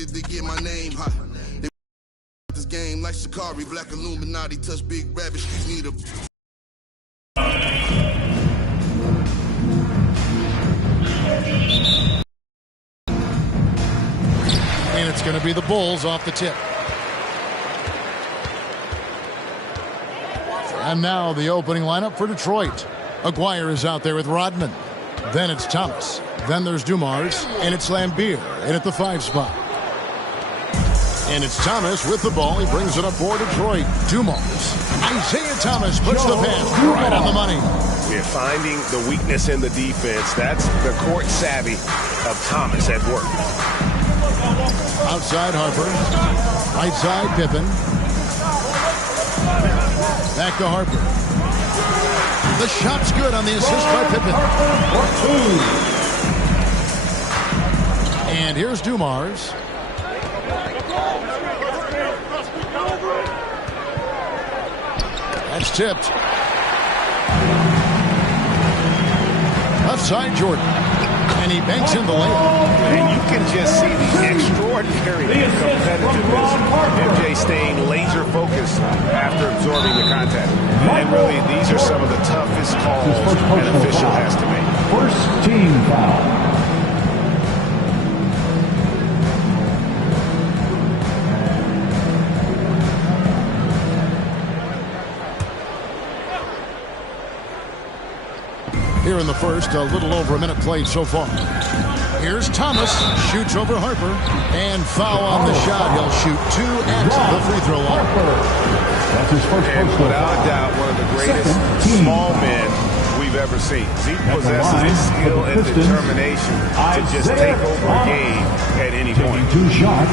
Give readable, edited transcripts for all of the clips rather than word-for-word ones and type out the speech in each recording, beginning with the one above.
expected to get my name hot. They this game like Shikari, Black Illuminati, touch big rabbit, streets need a. And it's going to be the Bulls off the tip. And now the opening lineup for Detroit. Aguirre is out there with Rodman. Then it's Thomas. Then there's Dumars. And it's Lambeer in at the 5 spot. And it's Thomas with the ball. He brings it up for Detroit. Dumars. Isaiah Thomas puts the pass right on the money. We're finding the weakness in the defense. That's the court savvy of Thomas at work. Outside Harper. Right side Pippen. Back to Harper. The shot's good on the assist by Pippen. And here's Dumars. That's tipped. Left side Jordan. And he banks in the layup. And you can just see the extraordinary competitiveness. MJ staying laser focused after absorbing the contact. And really, these are some of the toughest calls an official has to make. First team foul. Here in the first, a little over a minute played so far. Here's Thomas, shoots over Harper, and foul on the shot. He'll shoot 2 at the free throw line. That's his first and without a doubt, one of the greatest small men we've ever seen. He possesses the skill and determination to just take over a game at any point. 2 shots.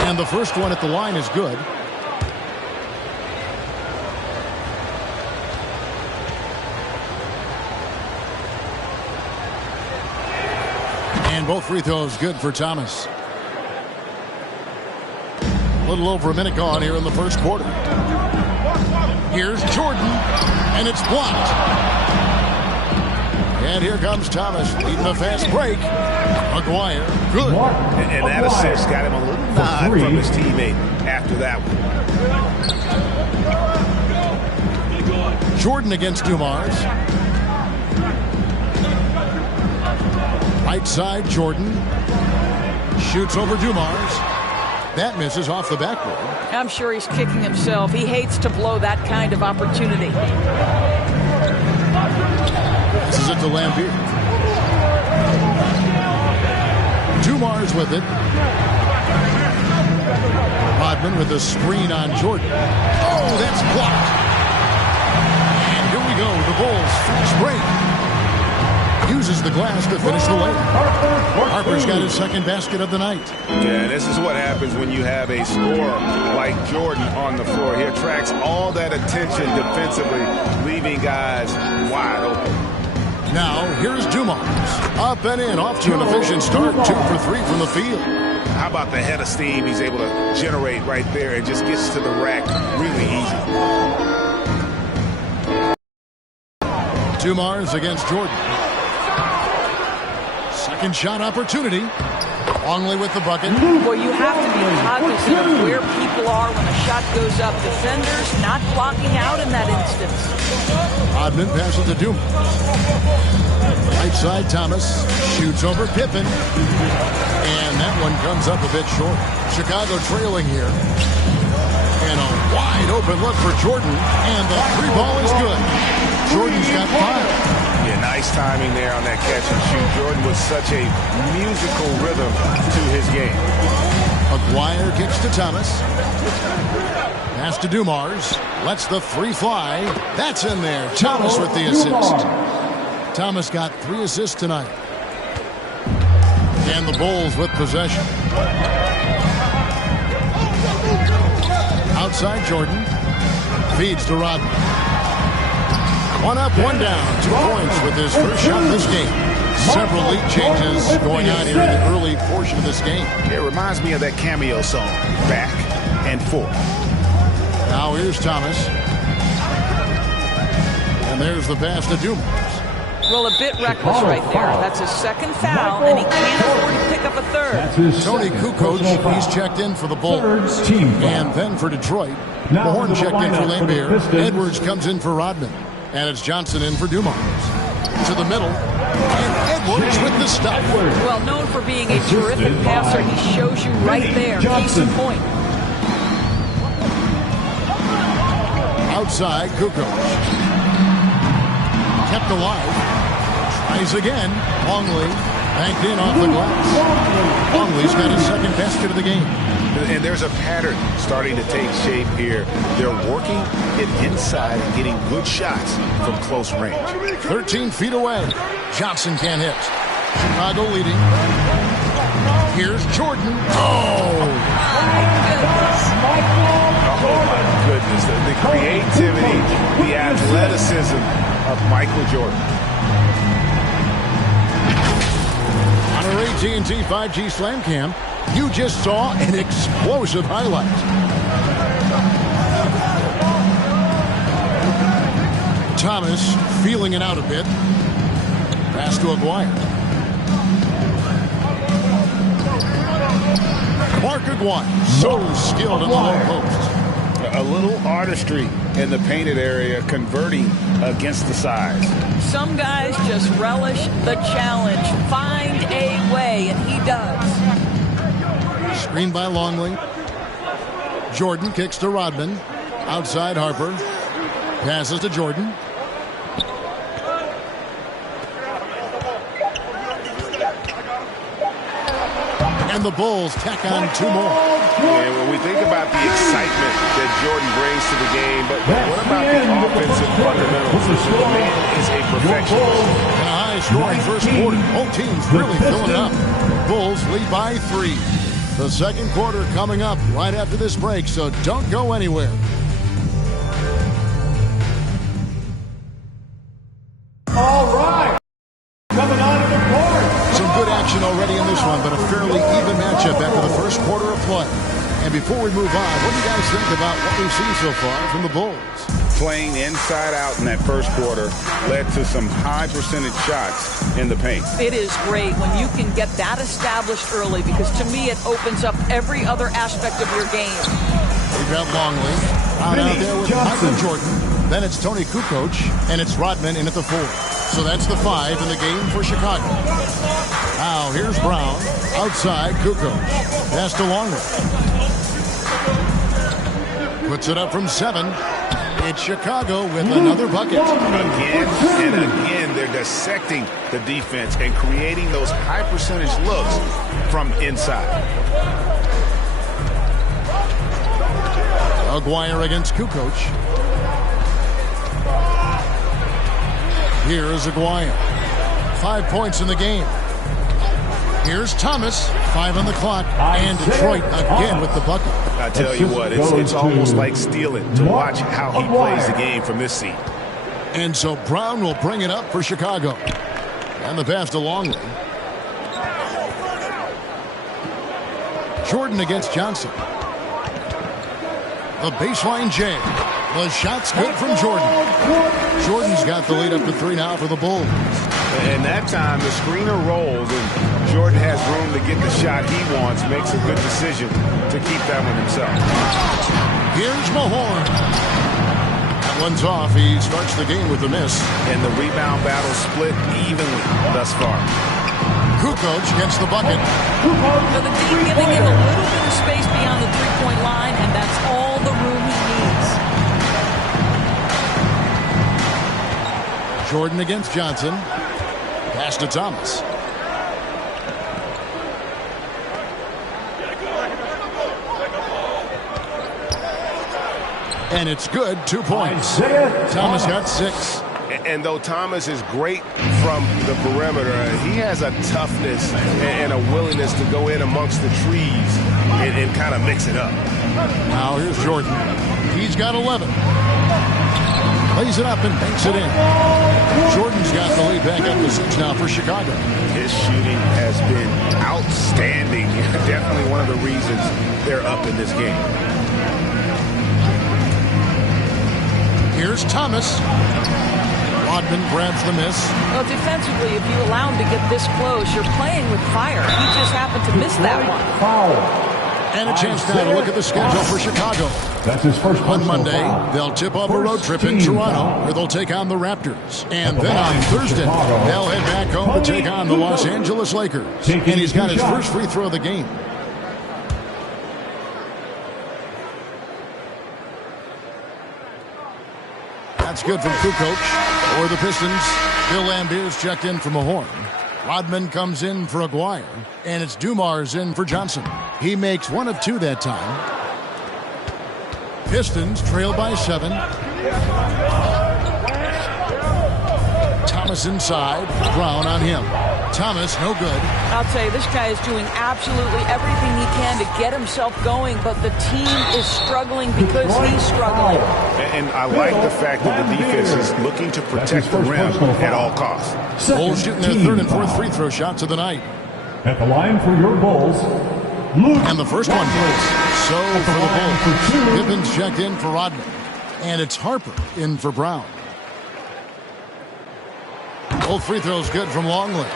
And the first one at the line is good. And both free throws good for Thomas. A little over a minute gone here in the first quarter. Here's Jordan, and it's blocked. And here comes Thomas leading the fast break. Aguirre, good. And that assist got him a little nod from his teammate after that one. Jordan against Dumars. Right side, Jordan. Shoots over Dumars. That misses off the backboard. I'm sure he's kicking himself. He hates to blow that kind of opportunity. This is it to Lambeer. Dumars with it. Rodman with a screen on Jordan. Oh, that's blocked. And here we go. The Bulls fast break. Uses the glass to finish the layup. Harper's got his second basket of the night. Yeah, this is what happens when you have a scorer like Jordan on the floor. He attracts all that attention defensively, leaving guys wide open. Now, here's Dumars. Up and in, off to an efficient start. 2 for 3 from the field. How about the head of steam he's able to generate right there and just gets to the rack really easy. Dumars against Jordan. Second shot opportunity. Longley with the bucket. Well, you have to be cognizant of where people are when a shot goes up. Defenders not blocking out in that instance. Rodman passes to Dumars. Right side, Thomas shoots over Pippen. And that one comes up a bit short. Chicago trailing here. And a wide open look for Jordan. And the 3 ball is good. Jordan's got 5. Yeah, nice timing there on that catch and shoot. Jordan with such a musical rhythm to his game. Aguirre kicks to Thomas. Pass to Dumars. Lets the 3 fly. That's in there. Thomas with the assist. Thomas got 3 assists tonight. And the Bulls with possession. Outside Jordan. Feeds to Rodman. 1 up, 1 down. 2 points with his first shot this game. Several lead changes going on here in the early portion of this game. It reminds me of that cameo song, Back and 4. Now here's Thomas. And there's the pass to Dumas. Well, a bit reckless right there. That's his second foul, and he can't afford to pick up a third. Tony Kukoc, he's checked in for the Bulls. And then for Detroit, Mahorn checked in for Lambert. Edwards comes in for Rodman. And it's Johnson in for Dumas. To the middle. And Edwards with the stuff. Well, known for being a terrific passer, he shows you right there. Case in point. Outside, Kukoc. Kept alive. Tries again. Longley banked in off the glass. Longley's got his second basket of the game. And there's a pattern starting to take shape here. They're working it inside and getting good shots from close range. 13 feet away. Johnson can't hit. Chicago leading. Here's Jordan. Oh! Oh, my goodness. The creativity, the athleticism of Michael Jordan. On our AT&T 5G Slam Cam, you just saw an explosive highlight. Thomas feeling it out a bit. Pass to Aguirre. Mark Aguirre, so skilled in the low post. A little artistry in the painted area, converting against the size. Some guys just relish the challenge. Find a way, and he does. Screen by Longley. Jordan kicks to Rodman. Outside Harper. Passes to Jordan. And the Bulls tack on 2 more. And when we think about the excitement that Jordan brings to the game, but what about the offensive fundamentals? The man is a perfectionist. And a high-scoring first quarter. Both teams really filling it up. Bulls lead by 3. The second quarter coming up right after this break, so don't go anywhere. All right. Coming on to the court. Some good action already in this one, but a fairly even matchup after the first quarter of play. And before we move on, what do you guys think about what we've seen so far from the Bulls? Playing inside out in that first quarter led to some high percentage shots in the paint. It is great when you can get that established early, because to me it opens up every other aspect of your game. We've got Longley out there with Michael Jordan. Then it's Tony Kukoc, and it's Rodman in at the 4. So that's the 5 in the game for Chicago. Now here's Brown. Outside, Kukoc. Pass to Longley. Puts it up from 7. It's Chicago with another bucket. Again and again, they're dissecting the defense and creating those high percentage looks from inside. Aguirre against Kukoc. Here is Aguirre. 5 points in the game. Here's Thomas. 5 on the clock. And Detroit again with the bucket. I tell you what, it's almost like stealing to watch how he plays the game from this seat. And so Brown will bring it up for Chicago. And the pass to Longley. Jordan against Johnson. The baseline jam. The shot's good from Jordan. Jordan's got the lead up to 3 now for the Bulls. And that time the screener rolls and Jordan has room to get the shot he wants, makes a good decision to keep that one himself. Here's Mahorn. That one's off. He starts the game with a miss. And the rebound battle split evenly thus far. Kukoc gets the bucket. So the team giving him a little bit of space beyond the three-point line, and that's all the room he needs. Jordan against Johnson. Pass to Thomas. And it's good. 2 points. Thomas got 6. And though Thomas is great from the perimeter, he has a toughness and a willingness to go in amongst the trees and kind of mix it up. Now here's Jordan. He's got 11. Lays it up and banks it in. Jordan's got the lead back up to 6 now for Chicago. His shooting has been outstanding. Definitely one of the reasons they're up in this game. Here's Thomas. Rodman grabs the miss. Well, defensively, if you allow him to get this close, you're playing with fire. He just happened to miss that one. Foul. And a chance now to look at the schedule for Chicago. That's his first On personal Monday, foul. they'll tip off a road trip in Team Toronto, foul. where they'll take on the Raptors. And At the then on line for Thursday, Chicago, they'll head back home to take on the Los Angeles Lakers. And Taking he's got his 2 shots. first free throw of the game. That's good from Kukoc. For the Pistons, Bill Lambier's checked in from a horn. Rodman comes in for Aguirre, and it's Dumars in for Johnson. He makes 1 of 2 that time. Pistons trail by 7. Thomas inside. Brown on him. Thomas, no good. I'll tell you, this guy is doing absolutely everything he can to get himself going, but the team is struggling because he's struggling. And I like the fact that the defense is looking to protect the rim at all costs. Bulls shooting their 3rd and 4th free throw shots of the night. At the line for your Bulls, Luke. And the first one goes. So At for the the line for Bulls. 2. Pippin's checked in for Rodman. And it's Harper in for Brown. Both free throws good from Longley.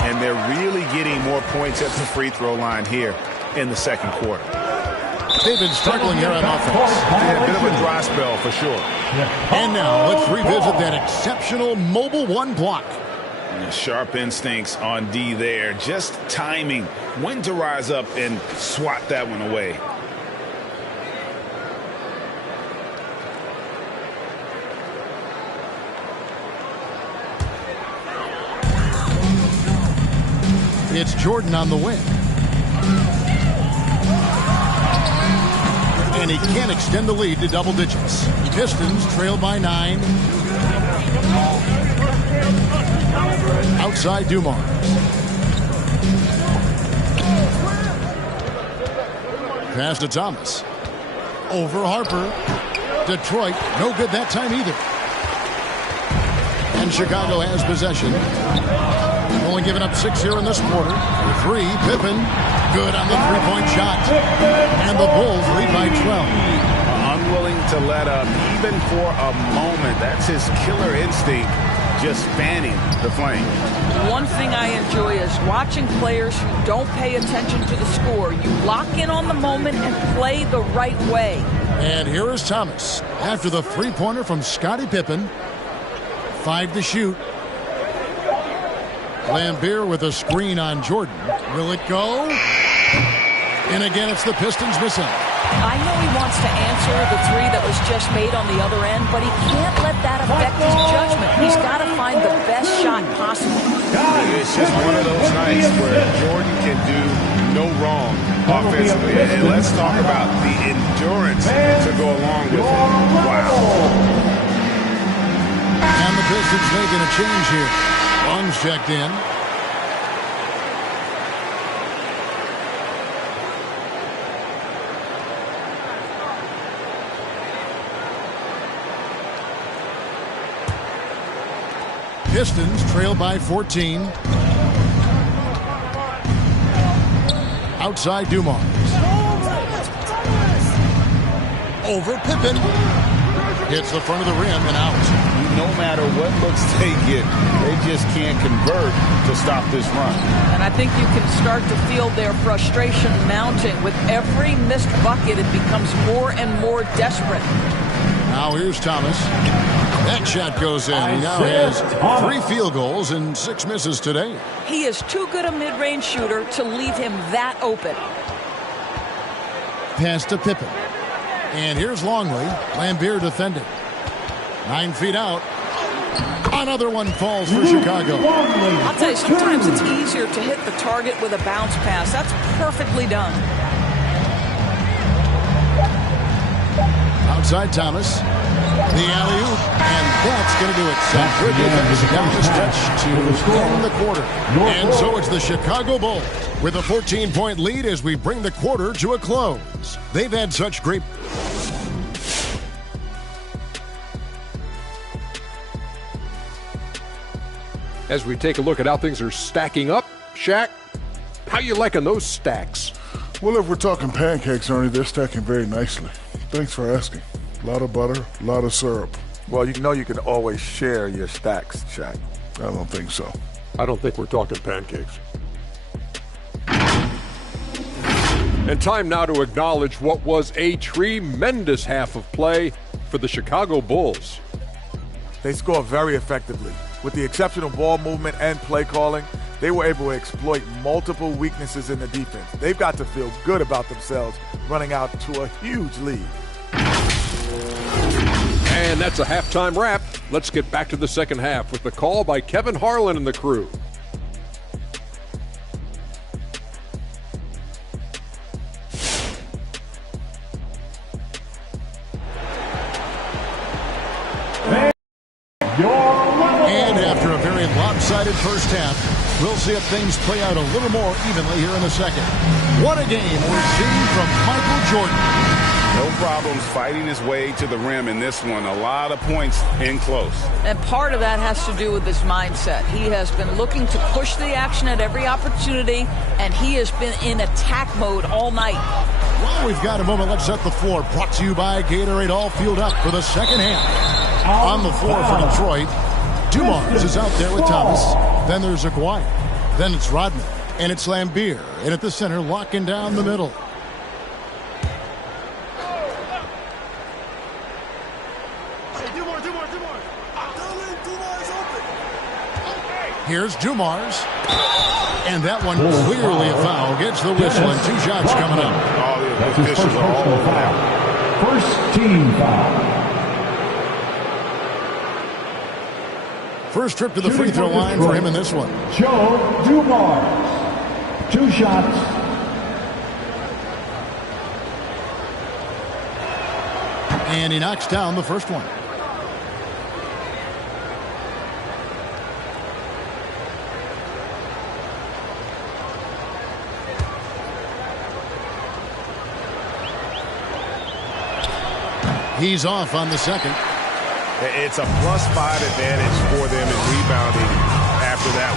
And they're really getting more points at the free throw line here in the second quarter. They've been struggling here on offense. Yeah, a bit of a dry spell for sure. And now let's revisit that exceptional mobile 1 block. Sharp instincts on D there. Just timing when to rise up and swat that one away. It's Jordan on the wing. And he can't extend the lead to double digits. Pistons trail by 9. Outside Dumars. Pass to Thomas. Over Harper. Detroit, no good that time either. And Chicago has possession. Only giving up 6 here in this quarter. For 3, Pippen, good on the 3-point shot. And the Bulls lead by 12. Unwilling to let up even for a moment. That's his killer instinct, just fanning the flame. One thing I enjoy is watching players who don't pay attention to the score. You lock in on the moment and play the right way. And here is Thomas after the 3-pointer from Scottie Pippen. 5 to shoot. Lambier with a screen on Jordan. Will it go? And again, it's the Pistons missing. I know he wants to answer the 3 that was just made on the other end, but he can't let that affect his judgment. He's got to find the best shot possible. It's just one of those nights where Jordan can do no wrong offensively. And let's talk about the endurance to go along with it. Wow. And the Pistons making a change here. Long's checked in. Pistons trail by 14. Outside Dumars. Over Pippen. Hits the front of the rim and out. No matter what looks they get, they just can't convert to stop this run. And I think you can start to feel their frustration mounting. With every missed bucket, it becomes more and more desperate. Now here's Thomas. That shot goes in. He now has 3 field goals and 6 misses today. He is too good a mid-range shooter to leave him that open. Pass to Pippen. And here's Longley. Lambier defending. 9 feet out. Another one falls for Chicago. I'll tell you, sometimes it's easier to hit the target with a bounce pass. That's perfectly done. Outside Thomas. The alley-oop. And that's going to do it. Some good defense down the stretch to end the quarter. And so it's the Chicago Bulls with a 14-point lead as we bring the quarter to a close. They've had such great... As we take a look at how things are stacking up, Shaq, how you liking those stacks? Well, if we're talking pancakes, Ernie, they're stacking very nicely. Thanks for asking. A lot of butter, a lot of syrup. Well, you know you can always share your stacks, Shaq. I don't think so. I don't think we're talking pancakes. And time now to acknowledge what was a tremendous half of play for the Chicago Bulls. They score very effectively. With the exceptional ball movement and play calling, they were able to exploit multiple weaknesses in the defense. They've got to feel good about themselves running out to a huge lead. And that's a halftime wrap. Let's get back to the second half with the call by Kevin Harlan and the crew. And after a very lopsided first half, we'll see if things play out a little more evenly here in the second. What a game we're seeing from Michael Jordan. No problems fighting his way to the rim in this one. A lot of points in close. And part of that has to do with his mindset. He has been looking to push the action at every opportunity, and he has been in attack mode all night. Well, we've got a moment. Let's set the floor. Brought to you by Gatorade. All fueled up for the second half. On the floor for Detroit, Dumars is out there with Thomas. Then there's Aguirre. Then it's Rodman. And it's Lambeer. And at the center, locking down the middle. Here's Dumars. And that one clearly a foul. Gets the whistle and 2 shots coming up. All the officials are all over that. First team foul. First trip to the free throw line for him in this one. Joe Dumars. 2 shots. And he knocks down the first one. He's off on the second. It's a +5 advantage for them in rebounding after that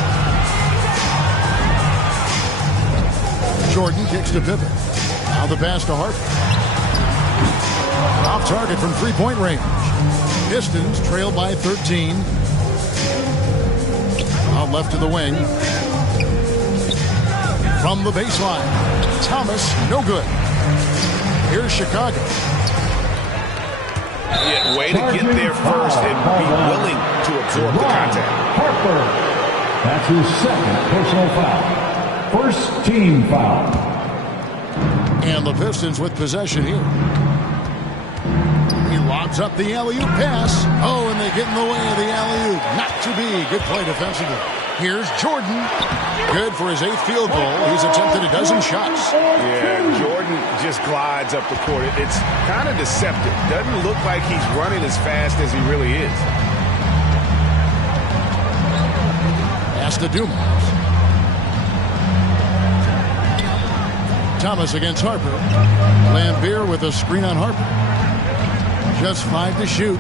one. Jordan kicks to Pippen. Now the pass to Harper. Off target from three-point range. Pistons trail by 13. Out left to the wing. From the baseline. Thomas, no good. Here's Chicago. Yeah, way to get there first and be willing to absorb the contact. Harper. That's his second personal foul. First team foul. And the Pistons with possession here. He lobs up the alley-oop pass. Oh, and they get in the way of the alley-oop. Not to be. Good play defensively. Here's Jordan. Good for his 8th field goal. He's attempted a dozen shots. Yeah, Jordan just glides up the court. It's kind of deceptive. Doesn't look like he's running as fast as he really is. Pass to Dumars. Thomas against Harper. Lambeer with a screen on Harper. Just 5 to shoot.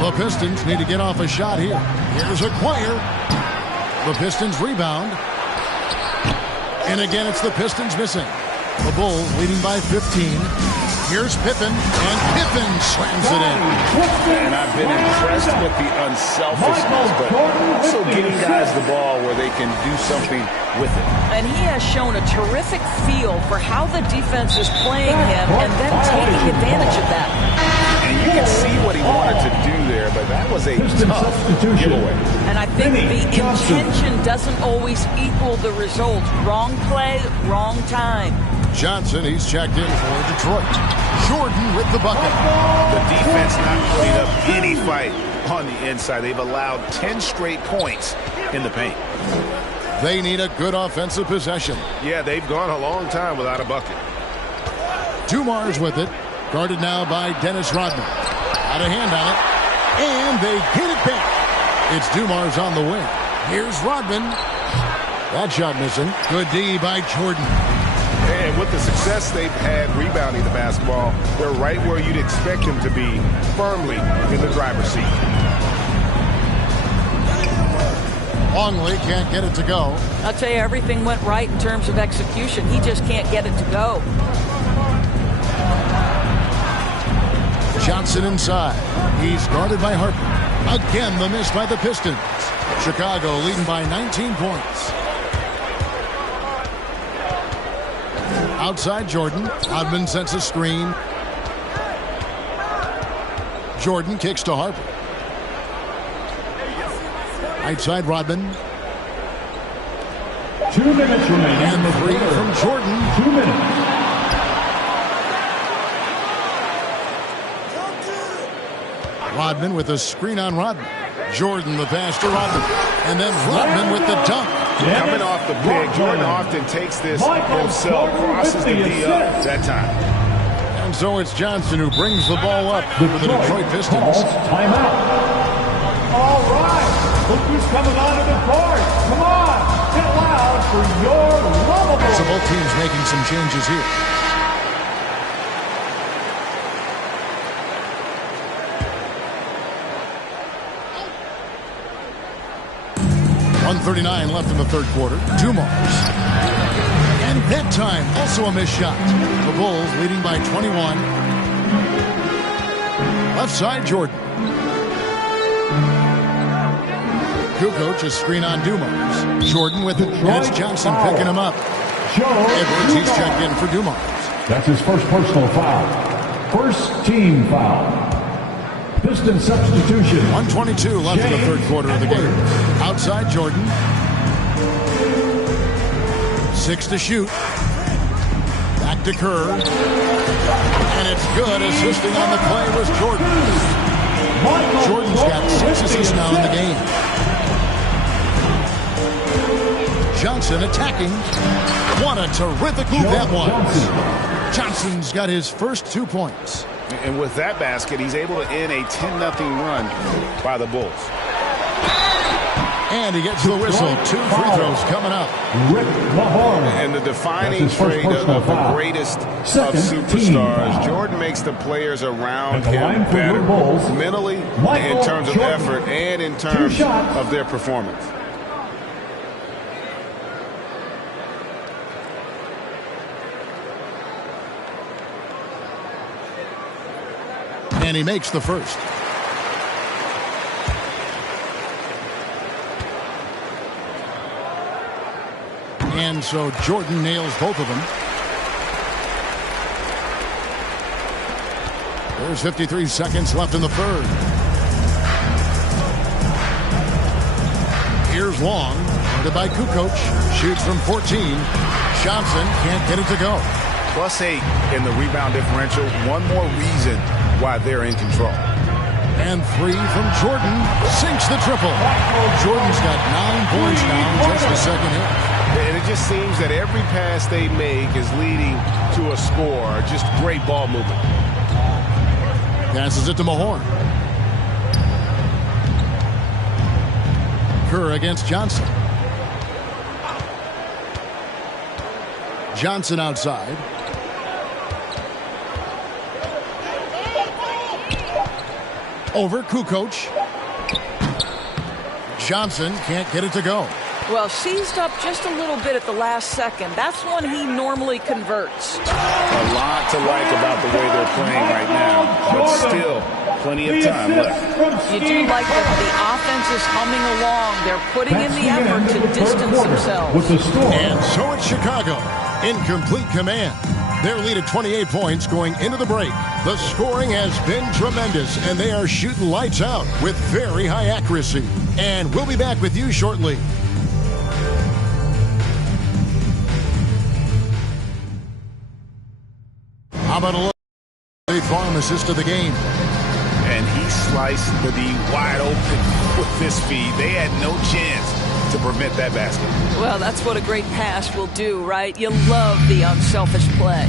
The Pistons need to get off a shot here. Here's Aguirre. The Pistons rebound. And again, it's the Pistons missing. The Bulls leading by 15. Here's Pippen, and Pippen slams it in. And I've been impressed with the unselfishness, but also getting guys the ball where they can do something with it. And he has shown a terrific feel for how the defense is playing him and then taking advantage of that. And you can see what he wanted to do there, but that was a tough giveaway. And I think the intention doesn't always equal the result. Wrong play, wrong time. Johnson, he's checked in for Detroit. Jordan with the bucket. The defense not putting up any fight on the inside. They've allowed 10 straight points in the paint. They need a good offensive possession. Yeah, they've gone a long time without a bucket. Dumars with it. Guarded now by Dennis Rodman. Out of hand on it. And they get it back. It's Dumars on the wing. Here's Rodman. That shot missing. Good D by Jordan. And with the success they've had rebounding the basketball, they're right where you'd expect them to be, firmly in the driver's seat. Longley can't get it to go. I'll tell you, everything went right in terms of execution. He just can't get it to go. Johnson inside. He's guarded by Harper. Again, the miss by the Pistons. Chicago leading by 19 points. Outside Jordan. Hodman sends a screen. Jordan kicks to Harper. Right side Rodman. 2 minutes remaining. And the three from Jordan. 2 minutes. Rodman with a screen on Rodman. Jordan the pass to Rodman. And then Rodman with the dunk. Coming off the pick, Jordan often takes this himself, crosses the D up that time. And so it's Johnson who brings the ball up for the Detroit Pistons. Timeout. All right. Look who's coming onto the court. Come on. Get loud for your lovable. So both teams making some changes here. .139 left in the third quarter. Dumars. And that time, also a missed shot. The Bulls leading by 21. Left side, Jordan. Kukoc, a screen on Dumars. Jordan with it, and it's Johnson picking him up. Edwards, he's checked in for Dumars. That's his first personal foul. First team foul. Piston substitution. 1:22 left in the third quarter of the game. Outside Jordan. 6 to shoot. Back to Kerr. And it's good. Assisting on the play was Jordan. Jordan's got 6 assists now in the game. Johnson attacking. What a terrific move that was. Johnson's got his first 2 points. And with that basket, he's able to end a 10-0 run by the Bulls. And he gets the whistle. 2 free throws coming up. And the defining trait of the greatest of superstars, Jordan makes the players around him better, mentally, in terms of effort, and in terms of their performance. And he makes the first. And so Jordan nails both of them. There's 53 seconds left in the third. Here's Long, guarded by Kukoc. Shoots from 14. Johnson can't get it to go. +8 in the rebound differential. One more reason why they're in control. And 3 from Jordan. Sinks the triple. Jordan's got 9 points now in just the second half. And it just seems that every pass they make is leading to a score. Just great ball movement. Passes it to Mahorn. Kerr against Johnson. Johnson outside. Over Kukoc. Johnson can't get it to go. Well, seized up just a little bit at the last second. That's when he normally converts. A lot to like about the way they're playing right now, but still plenty of time left. You do like that the offense is humming along. They're putting in the effort to distance themselves. And so it's Chicago in complete command. Their lead at 28 points going into the break. The scoring has been tremendous, and they are shooting lights out with very high accuracy. And we'll be back with you shortly. How about a look at the farm assist of the game? And he sliced the D wide open with this feed. They had no chance to prevent that basket. Well, that's what a great pass will do, right? You love the unselfish play.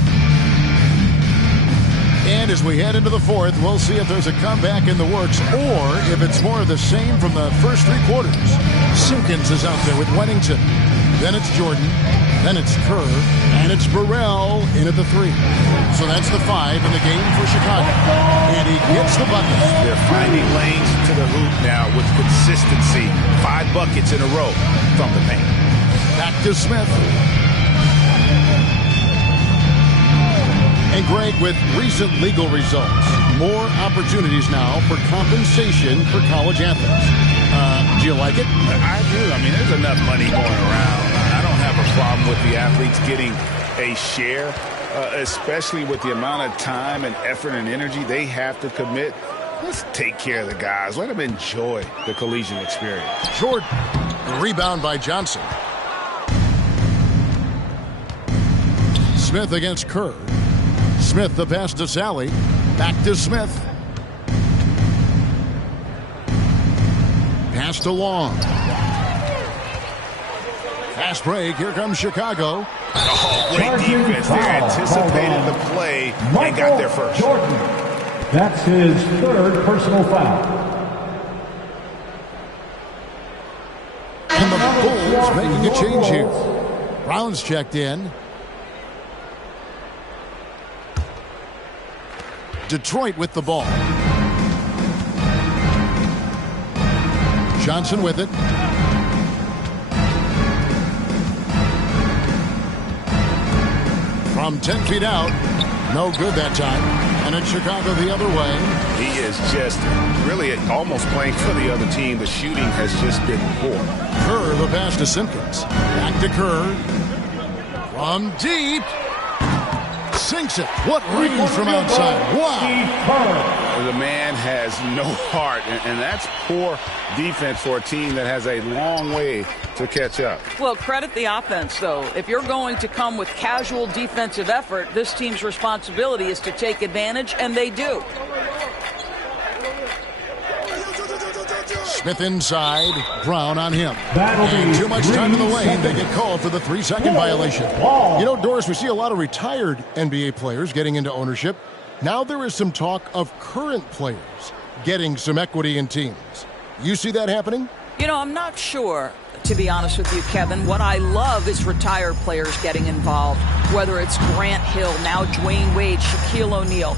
And as we head into the fourth, we'll see if there's a comeback in the works or if it's more of the same from the first 3 quarters. Simpkins is out there with Weddington. Then it's Jordan. Then it's Kerr. And it's Burrell in at the 3. So that's the 5 in the game for Chicago. And he gets the bucket. They're finding lanes to the hoop now with consistency. 5 buckets in a row from the paint. Back to Smith. And Greg, with recent legal results, more opportunities now for compensation for college athletes. Do you like it? I do. I mean, there's enough money going around. I don't have a problem with the athletes getting a share, especially with the amount of time and effort and energy they have to commit. Let's take care of the guys. Let them enjoy the collegiate experience. Jordan. Rebound by Johnson. Smith against Kerr. Smith the pass to Sally. Back to Smith. Pass to Long. Fast break. Here comes Chicago. Oh, great defense. They anticipated the play and got there first. Jordan. That's his third personal foul. And the Bulls making a change here. Brown's checked in. Detroit with the ball. Johnson with it. From 10 feet out. No good that time. And it's Chicago the other way. He is just really almost playing for the other team. The shooting has just been poor. Kerr, the pass to Simpkins. Back to Kerr. From deep. Sinks it. What range from outside. Wow. The man has no heart, and that's poor defense for a team that has a long way to catch up. Well, credit the offense, though. If you're going to come with casual defensive effort, this team's responsibility is to take advantage, and they do. Smith inside. Brown on him. And too much time in the lane. They get called for the 3-second violation. You know, Doris, we see a lot of retired NBA players getting into ownership. Now there is some talk of current players getting some equity in teams. You see that happening? You know, I'm not sure, to be honest with you, Kevin. What I love is retired players getting involved, whether it's Grant Hill, now Dwayne Wade, Shaquille O'Neal.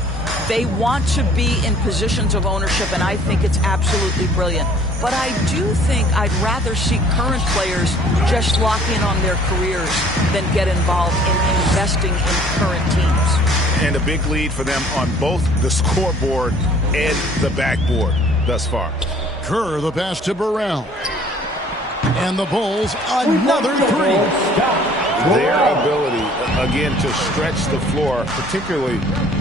They want to be in positions of ownership, and I think it's absolutely brilliant. But I do think I'd rather see current players just lock in on their careers than get involved in investing in current teams. And a big lead for them on both the scoreboard and the backboard thus far. Kerr, the pass to Burrell. And the Bulls, another three. Their ability, again, to stretch the floor, particularly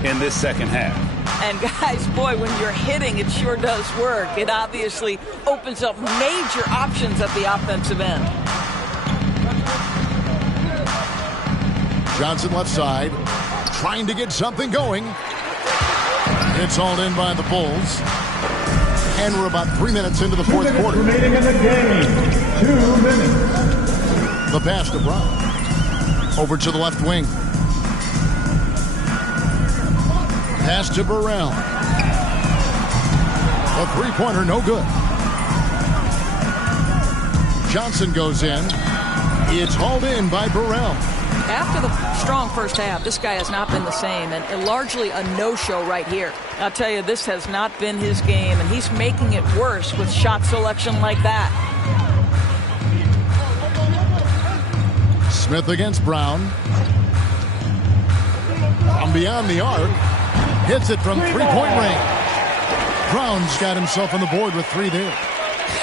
in this second half. And guys, boy, when you're hitting, it sure does work. It obviously opens up major options at the offensive end. Johnson left side, trying to get something going. It's hauled in by the Bulls. And we're about 3 minutes into the fourth quarter. Remaining in the game. 2 minutes. The pass to Brown. Over to the left wing. Pass to Burrell. A three-pointer, no good. Johnson goes in. It's hauled in by Burrell. After the strong first half, this guy has not been the same, and largely a no-show right here. I'll tell you, this has not been his game, and he's making it worse with shot selection like that. Smith against Brown. From beyond the arc. Hits it from three-point range. Brown's got himself on the board with three there.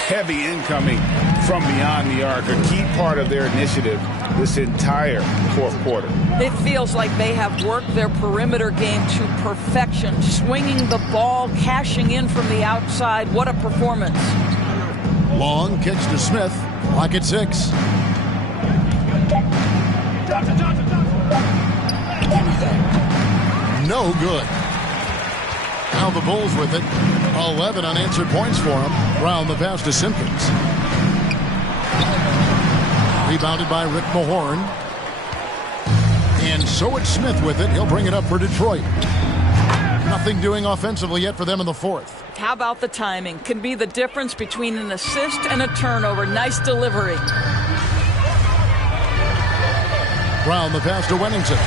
Heavy incoming from beyond the arc, a key part of their initiative this entire fourth quarter. It feels like they have worked their perimeter game to perfection, swinging the ball, cashing in from the outside. What a performance. Long kicks to Smith. Clock at 6. No good. Now the Bulls with it. 11 unanswered points for him. Brown the pass to Simpkins. Rebounded by Rick Mahorn. And so it's Smith with it. He'll bring it up for Detroit. Nothing doing offensively yet for them in the fourth. How about the timing? Can be the difference between an assist and a turnover. Nice delivery. Brown the pass to Wennington.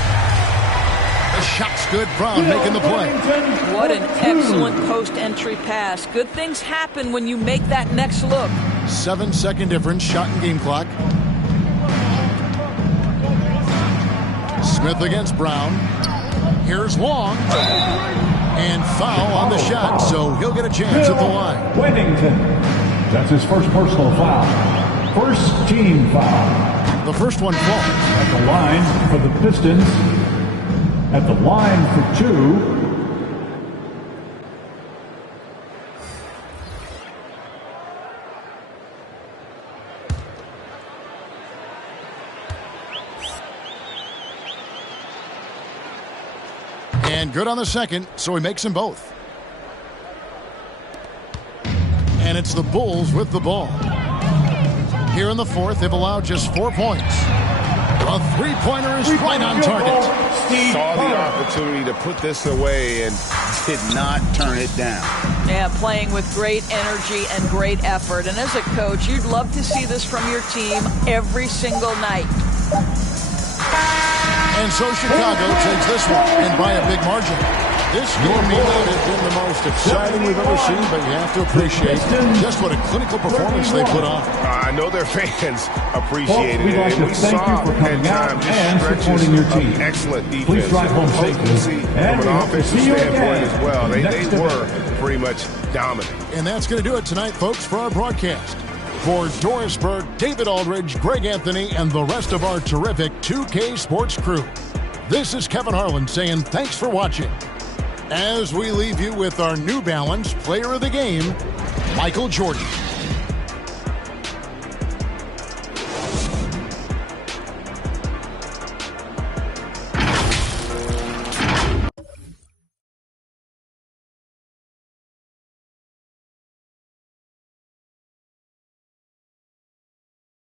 The shot's good. Brown making the play. What an excellent post-entry pass. Good things happen when you make that next look. 7-second difference. Shot and game clock. Smith against Brown. Here's Long. And foul on the shot, so he'll get a chance at the line. Winnington. That's his first personal foul. First team foul. The first one falls. At the line for the Pistons. At the line for 2. And good on the second, so he makes them both. And it's the Bulls with the ball. Here in the fourth, they've allowed just 4 points. A three-pointer is right on target. Saw the opportunity to put this away and did not turn it down. Yeah, playing with great energy and great effort. And as a coach, you'd love to see this from your team every single night. And so Chicago takes this one, and by a big margin. This game may not have been the most exciting we've ever seen, but you have to appreciate just what a clinical performance they put on. I know their fans appreciated it, like and we saw at times just stretches of excellent defense. Please drive home safely. From an offensive standpoint as well, they were pretty much dominant. And that's going to do it tonight, folks, for our broadcast. For Doris Burke, David Aldridge, Greg Anthony, and the rest of our terrific 2K Sports crew, this is Kevin Harlan saying thanks for watching. As we leave you with our New Balance Player of the Game, Michael Jordan.